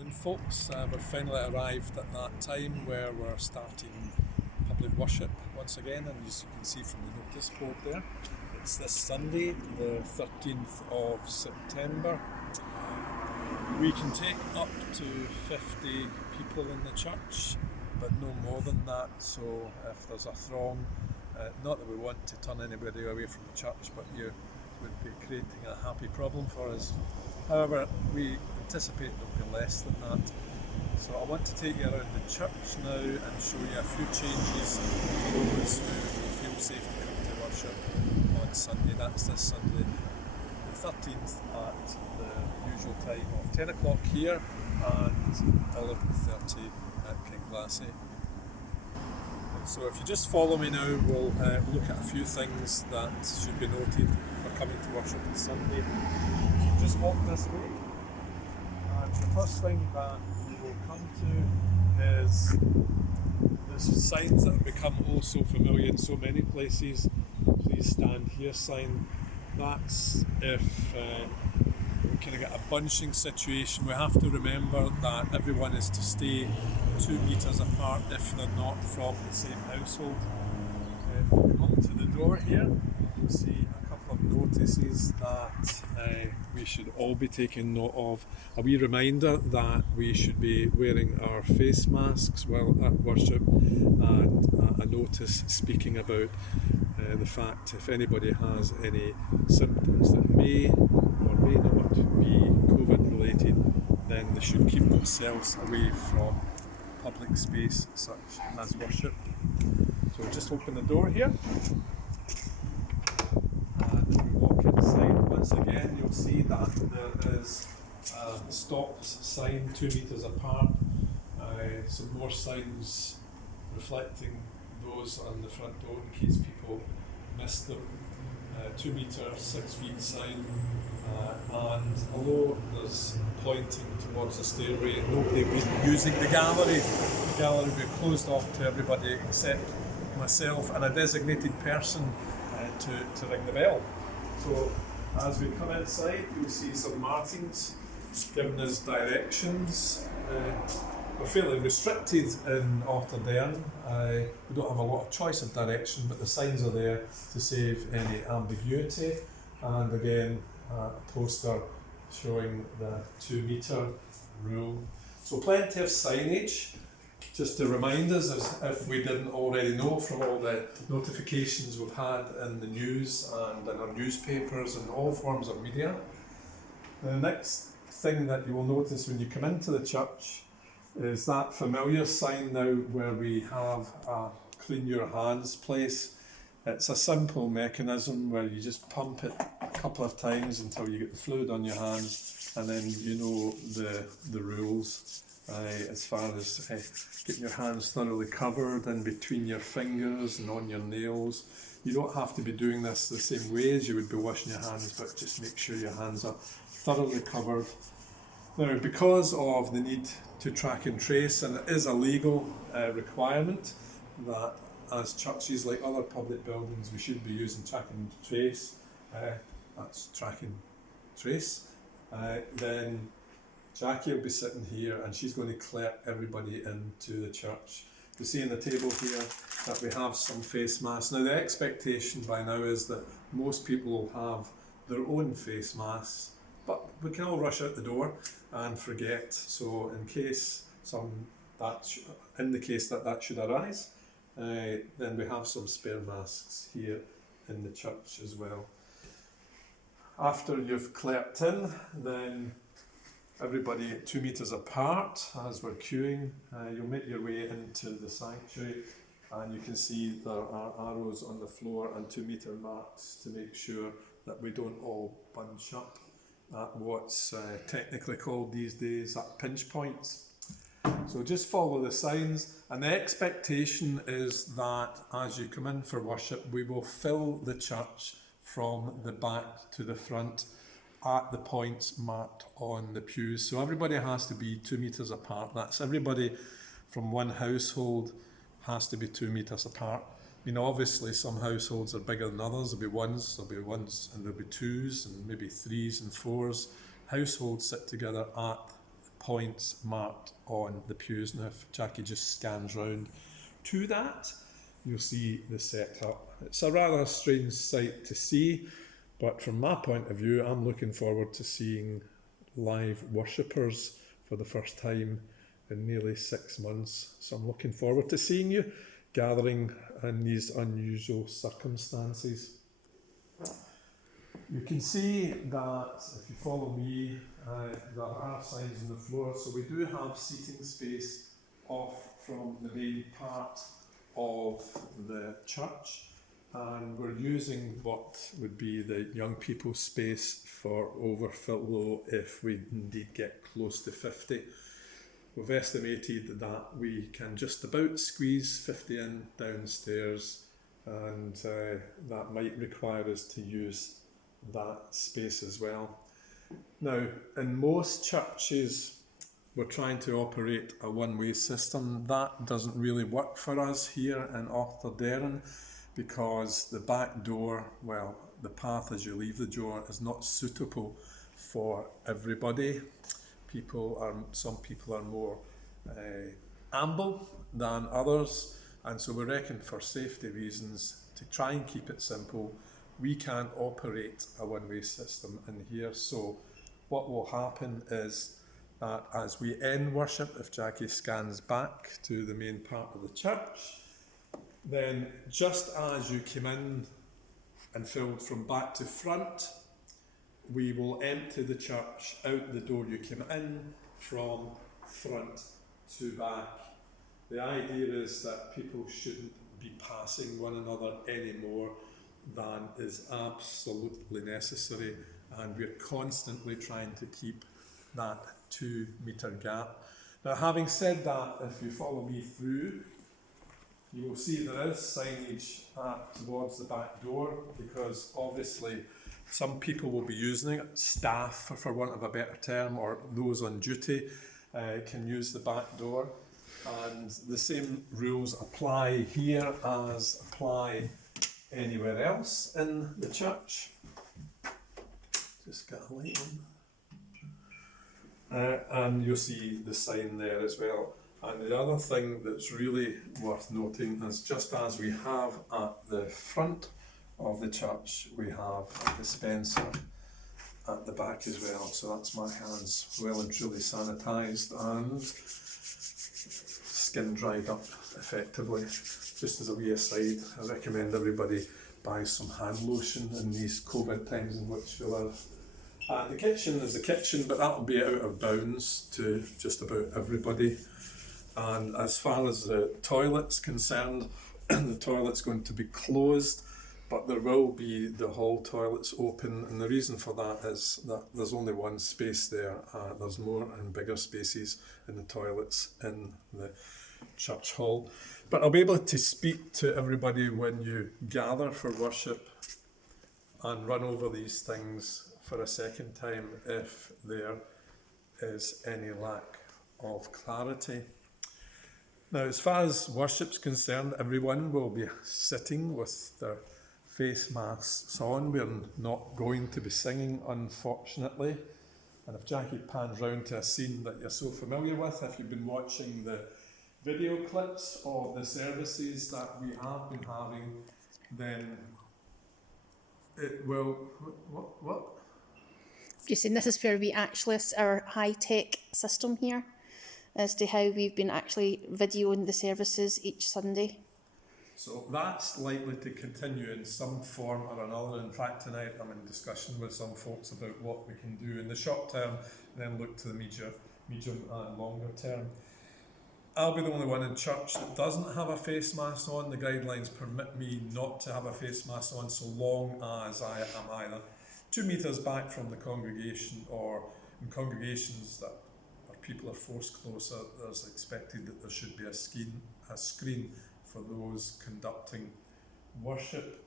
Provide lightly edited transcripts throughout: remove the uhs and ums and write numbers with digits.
afternoon, folks. We've finally arrived at that time where we're starting public worship once again, and as you can see from the notice board there, it's this Sunday, the 13th of September. We can take up to 50 people in the church, but no more than that. So if there's a throng, not that we want to turn anybody away from the church, but you would be creating a happy problem for us. However, we anticipate there'll be less than that. So I want to take you around the church now and show you a few changes for those who feel safe to come to worship on Sunday. That's this Sunday, the 13th, at the usual time of 10 o'clock here and 11:30 at Kinglassy. So if you just follow me now, we'll look at a few things that should be noted for coming to worship on Sunday. So just walk this way, and the first thing that you will come to is the signs that have become oh so familiar in so many places. Please stand here sign. That's if we kind of get a bunching situation. We have to remember that everyone is to stay 2 metres apart if they're not from the same household. If we come to the door here, you'll see a couple of notices that we should all be taking note of. A wee reminder that we should be wearing our face masks while at worship, and a notice speaking about the fact if anybody has any symptoms that may or may not be COVID related, then they should keep themselves away from public space such as worship. So just open the door here, and if we walk inside once again, you'll see that there is a stop sign 2 metres apart, some more signs reflecting those on the front door in case people missed them. 2 metre, 6 feet sign, and although there's pointing towards the stairway, nobody will be using the gallery. The gallery will be closed off to everybody except myself and a designated person to ring the bell. So as we come inside, you'll see some markings giving us directions. We're fairly restricted in Auchterderran. We don't have a lot of choice of direction, but the signs are there to save any ambiguity. And again, a poster showing the 2 metre rule. So plenty of signage, just to remind us, as if we didn't already know from all the notifications we've had in the news and in our newspapers and all forms of media. The next thing that you will notice when you come into the church is that familiar sign now where we have a clean your hands place. It's a simple mechanism where you just pump it a couple of times until you get the fluid on your hands, and then you know the rules as far as getting your hands thoroughly covered in between your fingers and on your nails. You don't have to be doing this the same way as you would be washing your hands, but just make sure your hands are thoroughly covered. Now, because of the need to track and trace, and it is a legal requirement that as churches, like other public buildings, we should be using track and trace, that's track and trace, then Jackie will be sitting here and she's going to clerk everybody into the church. You see on the table here that we have some face masks. Now the expectation by now is that most people will have their own face masks, but we can all rush out the door and forget. So in case that should arise, then we have some spare masks here in the church as well. After you've clerked in, then everybody 2 metres apart as we're queuing, you'll make your way into the sanctuary, and you can see there are arrows on the floor and 2 metre marks to make sure that we don't all bunch up at what's technically called these days at pinch points. So just follow the signs, and the expectation is that as you come in for worship, we will fill the church from the back to the front at the points marked on the pews. So everybody has to be 2 metres apart. That's everybody from one household has to be 2 metres apart. You know, obviously some households are bigger than others. There'll be ones and there'll be twos and maybe threes and fours. Households sit together at points marked on the pews. Now if Jackie just scans round to that, you'll see the setup. It's a rather strange sight to see, but from my point of view, I'm looking forward to seeing live worshippers for the first time in nearly 6 months. So I'm looking forward to seeing you gathering in these unusual circumstances. You can see that if you follow me, there are signs on the floor. So we do have seating space off from the main part of the church, and we're using what would be the young people's space for overflow if we indeed get close to 50. We've estimated that we can just about squeeze 50 in downstairs, and that might require us to use that space as well. Now, in most churches, we're trying to operate a one-way system. That doesn't really work for us here in Auchterderran, because the back door, well, the path as you leave the door is not suitable for everybody. Some people are more amble than others, and so we reckon for safety reasons, to try and keep it simple, we can't operate a one-way system in here. So what will happen is that as we end worship, if Jackie scans back to the main part of the church, then just as you came in and filled from back to front, we will empty the church out the door you came in from front to back. The idea is that people shouldn't be passing one another any more than is absolutely necessary, and we're constantly trying to keep that 2 metre gap. Now, having said that, if you follow me through, you will see there is signage towards the back door, because obviously some people will be using it. Staff, for want of a better term, or those on duty can use the back door, and the same rules apply here as apply anywhere else in the church. Just get a light on. And you'll see the sign there as well. And the other thing that's really worth noting is, just as we have at the front of the church, we have a dispenser at the back as well. So that's my hands well and truly sanitised and skin dried up effectively. Just as a wee aside, I recommend everybody buy some hand lotion in these COVID times in which we live. The kitchen is the kitchen, but that'll be out of bounds to just about everybody. And as far as the toilet's concerned, the toilet's going to be closed, but there will be the hall toilets open, and the reason for that is that there's only one space there. There's more and bigger spaces in the toilets in the church hall. But I'll be able to speak to everybody when you gather for worship and run over these things for a second time if there is any lack of clarity. Now, as far as worship's concerned, everyone will be sitting with their face masks on. We're not going to be singing, unfortunately. And if Jackie pans round to a scene that you're so familiar with, if you've been watching the video clips of the services that we have been having, then it will... What? You're saying this is where we actually, our high-tech system here, as to how we've been actually videoing the services each Sunday. So that's likely to continue in some form or another. In fact, tonight I'm in discussion with some folks about what we can do in the short term, and then look to the medium and longer term. I'll be the only one in church that doesn't have a face mask on. The guidelines permit me not to have a face mask on so long as I am either 2 metres back from the congregation, or in congregations that where people are forced closer, there's expected that there should be a screen for those conducting worship.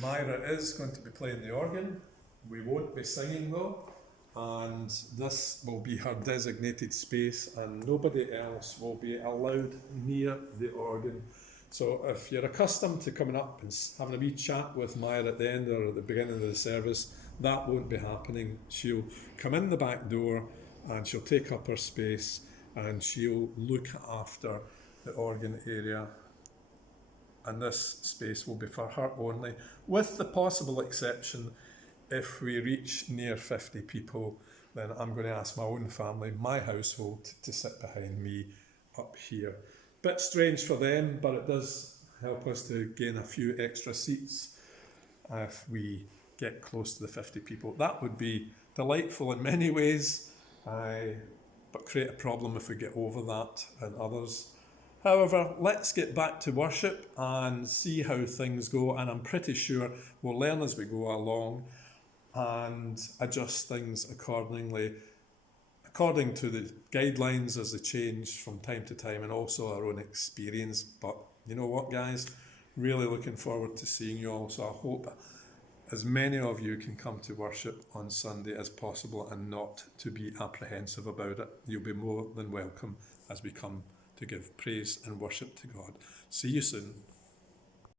Myra is going to be playing the organ. We won't be singing though, and this will be her designated space, and nobody else will be allowed near the organ. So if you're accustomed to coming up and having a wee chat with Myra at the end or at the beginning of the service, that won't be happening. She'll come in the back door and she'll take up her space and she'll look after the organ area, and this space will be for her only, with the possible exception if we reach near 50 people, then I'm going to ask my own family, my household, to sit behind me up here. Bit strange for them, but it does help us to gain a few extra seats if we get close to the 50 people. That would be delightful in many ways, but create a problem if we get over that and others. However, let's get back to worship and see how things go, and I'm pretty sure we'll learn as we go along and adjust things accordingly, according to the guidelines as they change from time to time, and also our own experience. But you know what, guys? Really looking forward to seeing you all. So I hope as many of you can come to worship on Sunday as possible and not to be apprehensive about it. You'll be more than welcome as we come to give praise and worship to God. See you soon.